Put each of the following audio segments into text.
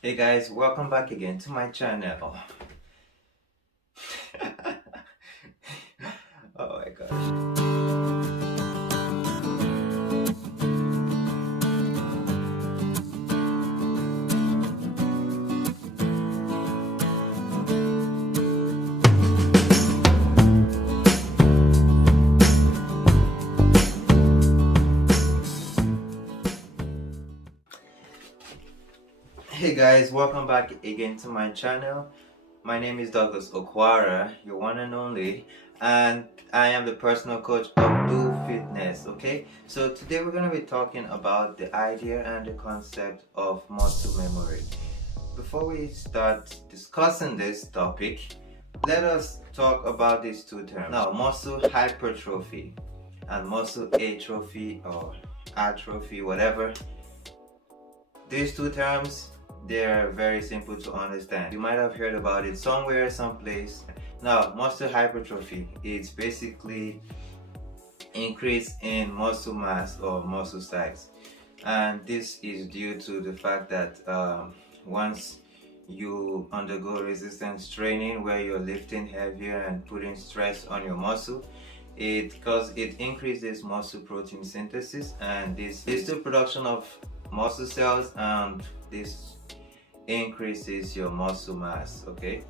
Hey guys, welcome back again to my channel. Oh my gosh. Hey guys, welcome back again to my channel. My name is Douglas Okwara, your one and only, and I am the personal coach of Do Fitness. Okay, so today we're going to be talking about the idea and the concept of muscle memory. Before we start discussing this topic, let us talk about these two terms. Now, muscle hypertrophy and muscle atrophy or atrophy, whatever. These two terms, they're very simple to understand. You might have heard about it somewhere, someplace. Now, muscle hypertrophy is basically increase in muscle mass or muscle size, and this is due to the fact that once you undergo resistance training where you're lifting heavier and putting stress on your muscle, it increases muscle protein synthesis, and this leads to production of muscle cells, and this increases your muscle mass. Okay,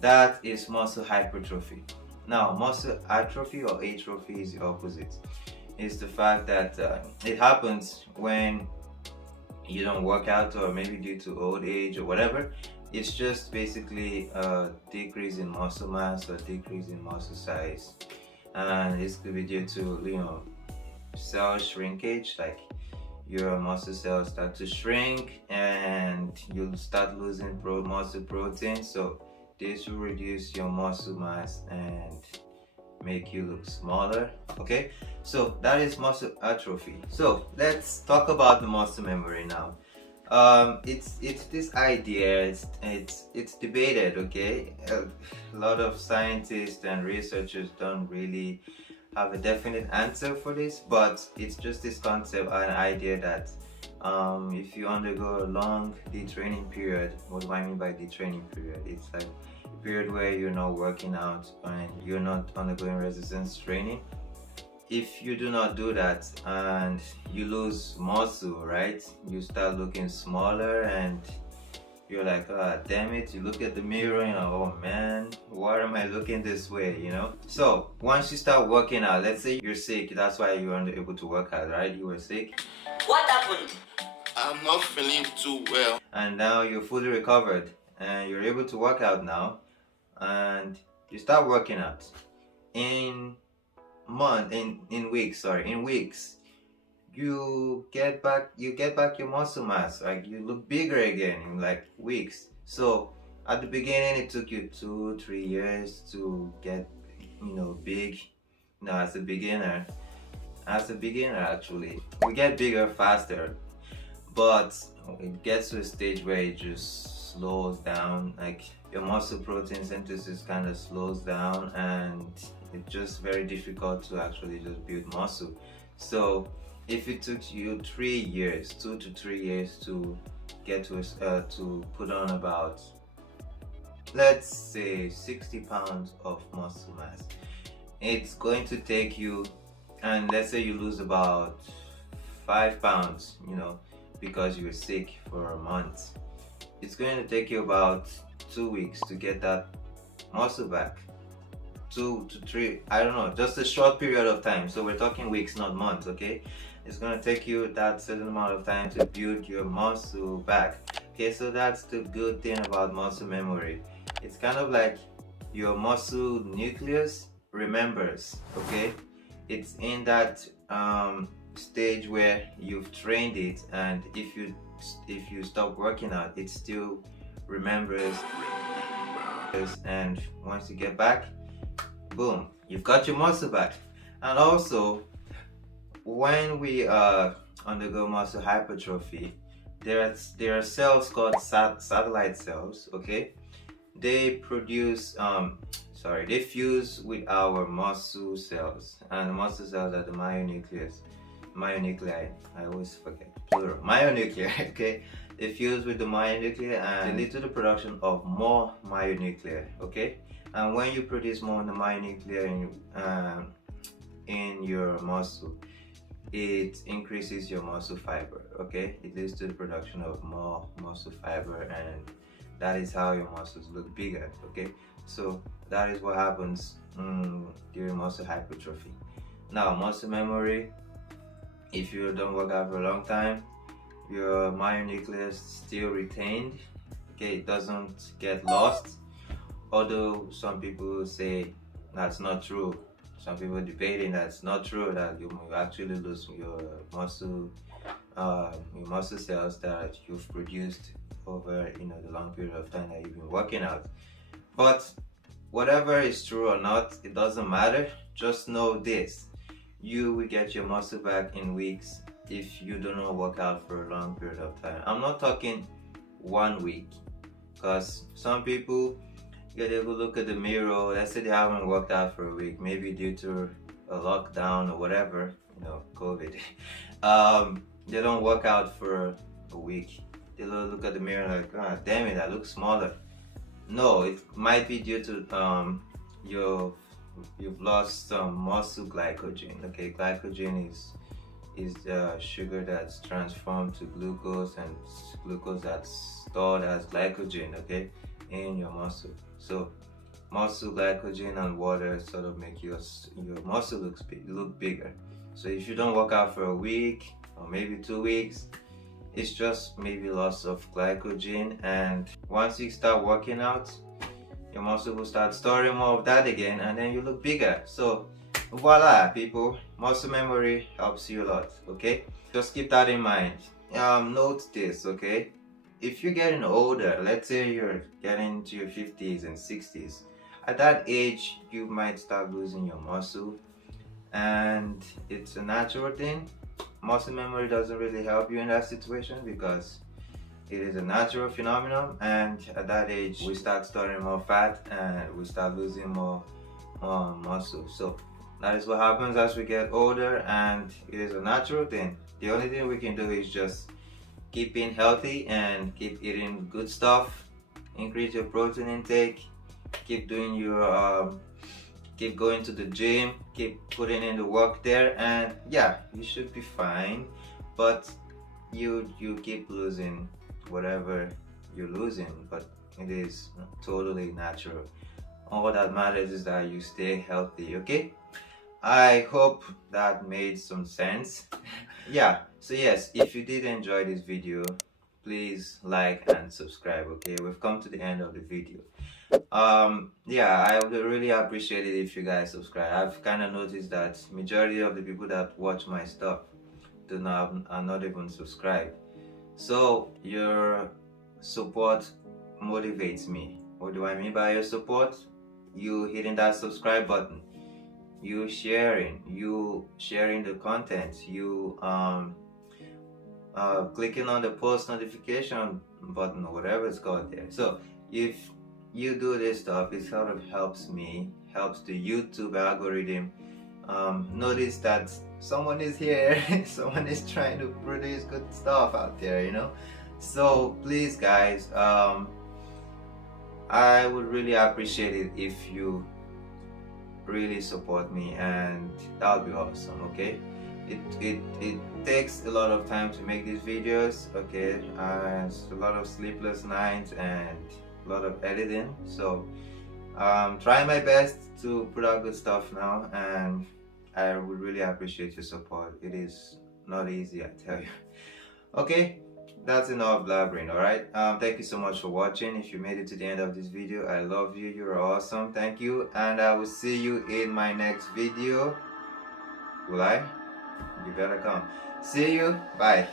that is muscle hypertrophy. Now, muscle atrophy or atrophy is the opposite. It's the fact that it happens when you don't work out, or maybe due to old age or whatever. It's just basically a decrease in muscle mass or decrease in muscle size, and this could be due to cell shrinkage, like your muscle cells start to shrink and you'll start losing muscle protein, so this will reduce your muscle mass and make you look smaller. Okay, so that is muscle atrophy. So let's talk about the muscle memory now. It's this idea, it's debated. Okay, a lot of scientists and researchers don't really have a definite answer for this, but it's just this concept and idea that if you undergo a long detraining period. What do I mean by detraining period? It's like a period where you're not working out and you're not undergoing resistance training. If you do not do that and you lose muscle, right, you start looking smaller and you're like, ah, damn it. You look at the mirror and oh man, why am I looking this way? So once you start working out, let's say you're sick, that's why you weren't able to work out, right? You were sick. What happened? I'm not feeling too well. And now you're fully recovered and you're able to work out now, and you start working out in weeks, you get back your muscle mass, like you look bigger again in like weeks. So at the beginning it took you 2-3 years to get big. As a beginner actually we get bigger faster, but it gets to a stage where it just slows down, like your muscle protein synthesis kind of slows down, and it's just very difficult to actually just build muscle. So if it took you 3 years, 2 to 3 years to get to put on about, let's say, 60 pounds of muscle mass, it's going to take you, and let's say you lose about 5 pounds, because you were sick for a month, it's going to take you about 2 weeks to get that muscle back. 2 to 3, I don't know, just a short period of time. So we're talking weeks, not months. Okay, it's gonna take you that certain amount of time to build your muscle back. Okay, so that's the good thing about muscle memory. It's kind of like your muscle nucleus remembers. Okay, it's in that stage where you've trained it, and if you stop working out, it still remembers, and once you get back, boom, you've got your muscle back. And also, when we undergo muscle hypertrophy, there are cells called satellite cells. Okay, they produce they fuse with our muscle cells, and the muscle cells are the myonuklei. I always forget plural. Myonuclei. Okay, It fused with the myonuclear and leads to the production of more myonuclear, okay? And when you produce more myonuclear in your muscle, it increases your muscle fiber, okay? It leads to the production of more muscle fiber, and that is how your muscles look bigger, okay? So that is what happens during muscle hypertrophy. Now, muscle memory, if you don't work out for a long time, your myonucleus still retained, okay? It doesn't get lost, although some people say that's not true. Some people debating that's not true, that you actually lose your muscle cells that you've produced over the long period of time that you've been working out. But whatever is true or not, it doesn't matter. Just know this: you will get your muscle back in weeks if you do not work out for a long period of time. I'm not talking 1 week, because some people, they will look at the mirror, let's say they haven't worked out for a week, maybe due to a lockdown or whatever, COVID. They don't work out for a week. They look at the mirror like, ah, damn it, I look smaller. No, it might be due to you've lost some muscle glycogen. Okay, glycogen is the sugar that's transformed to glucose, and glucose that's stored as glycogen, okay, in your muscle. So muscle glycogen and water sort of make your muscle look bigger. So if you don't work out for a week or maybe 2 weeks, it's just maybe loss of glycogen, and once you start working out, your muscle will start storing more of that again, and then you look bigger. So voila, people, muscle memory helps you a lot, okay? Just keep that in mind. Note this, okay? If you're getting older, let's say you're getting to your 50s and 60s, at that age you might start losing your muscle, and it's a natural thing. Muscle memory doesn't really help you in that situation because it is a natural phenomenon, and at that age we start storing more fat and we start losing more muscle. So that is what happens as we get older, and it is a natural thing. The only thing we can do is just keep being healthy and keep eating good stuff, increase your protein intake, keep doing your keep going to the gym, keep putting in the work there, and yeah, you should be fine. But you keep losing whatever you're losing, but it is totally natural. All that matters is that you stay healthy, okay? I hope that made some sense. Yeah, so yes, if you did enjoy this video, please like and subscribe, okay? We've come to the end of the video. Yeah, I would really appreciate it if you guys subscribe. I've kind of noticed that majority of the people that watch my stuff are not even subscribed. So your support motivates me. What do I mean by your support? You hitting that subscribe button, you sharing the content, you clicking on the post notification button or whatever it's called there. So if you do this stuff, it sort of helps me, helps the YouTube algorithm notice that someone is here, someone is trying to produce good stuff out there, So please guys, I would really appreciate it if you really support me, and that would be awesome, okay? It takes a lot of time to make these videos, okay? It's a lot of sleepless nights and a lot of editing, so trying my best to put out good stuff now, and I would really appreciate your support. It is not easy, I tell you. Okay, that's enough blabbering, alright? Thank you so much for watching. If you made it to the end of this video, I love you, you're awesome, thank you, and I will see you in my next video. Will I? You better come. See you, bye.